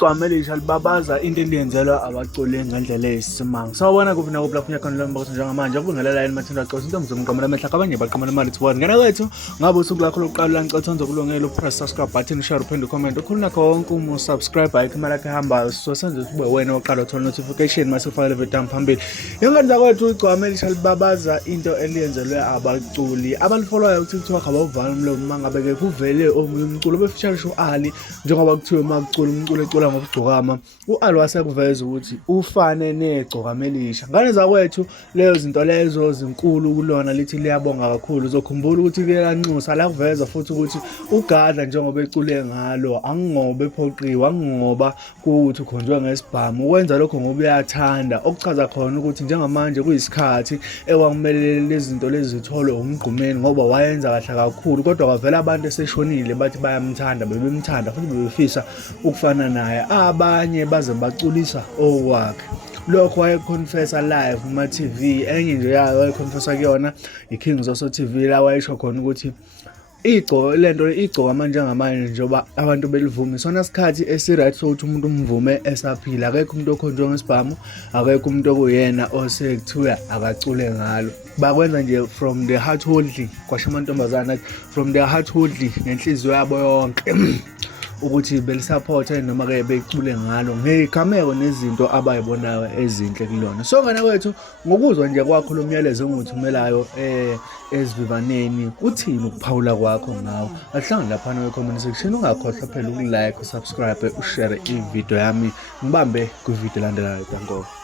igcwamelisha libabaza into eliyenzelwa abaculi ngendlela eyisimanga. Sawubona kuphi nakuphi lapho nyakhona lo mbuzo njengamanje ukubingelela yini mathina qosa into mzomqamela amehla kabanye baqamela imali thibona ngena kwethu ngabe usuku lakho lokuqala lancetha kulungela upress subscribe button share uphinde comment ukhuluna konke uma subscribe ayikho imali ehambayo so senze kube wena oqala uthola notification mase ufake video phambili. Yonke kwethu igcwamelisha libabaza into eliyenzelwe abaculi abalifollowayo ku TikTok abawuvala umlomo mangabe kuvele omunye umculo befeature sho Ali njengoba kuthiwa makucula umculo ecula ngobugcokama uAli wasekuveza ukuthi ufane negcokamelisha. Ngane zakwethu leyo zinto lezo zinkulu kulona lithi liyabonga kakhulu uzokhumbula ukuthi liyanxusa la kuveza futhi ukuthi ugadla njengoba ecule ngalo angingoba ephoqiwe angingoba kuthi ukhonjwe ngesibhamu ukwenza lokho ngoba uyathanda okuchaza khona ukuthi njengamanje kuyisikhathi ekwakumele lezi zinto lezi zitholwe umgqumeni ngoba wayenza kahle kakhulu kodwa kwavela abantu eseshonile bathi bayamthanda bebemthanda futhi befisa ukufana naye abanye baze baculisa okwakhe. Lokho wayeconfessa live kuma TV enye nje yayo wayeconfessa kuyona iKings also TV la wayisho khona ukuthi lento igcokama njengamanje njengoba abantu belivuma isona sikhathi esiright sokuthi umuntu umvume esaphila akekho umuntu okhonjwe ngesibhamu akekho umuntu okuyena osekuthiwa akacule ngalo bakwenza nje from the heart wholeheartedly kwasho amantombazana from the heart wholeheartedly nenhliziyo yabo yonke ukuthi belisupporta noma ke becule ngalo ngekhameko nezinto abayibonayo ezinhle kulona. So ngane kwethu ngokuzwa nje kwakho lo myalezo engithumelayo ezivivaneni uthini ukuphawula kwakho ngawo ahlangana lapha no comment section ungakhohlwa phela ukulike usubscribe ushare ivideo yami ngibambe ku video landelayo. Danko.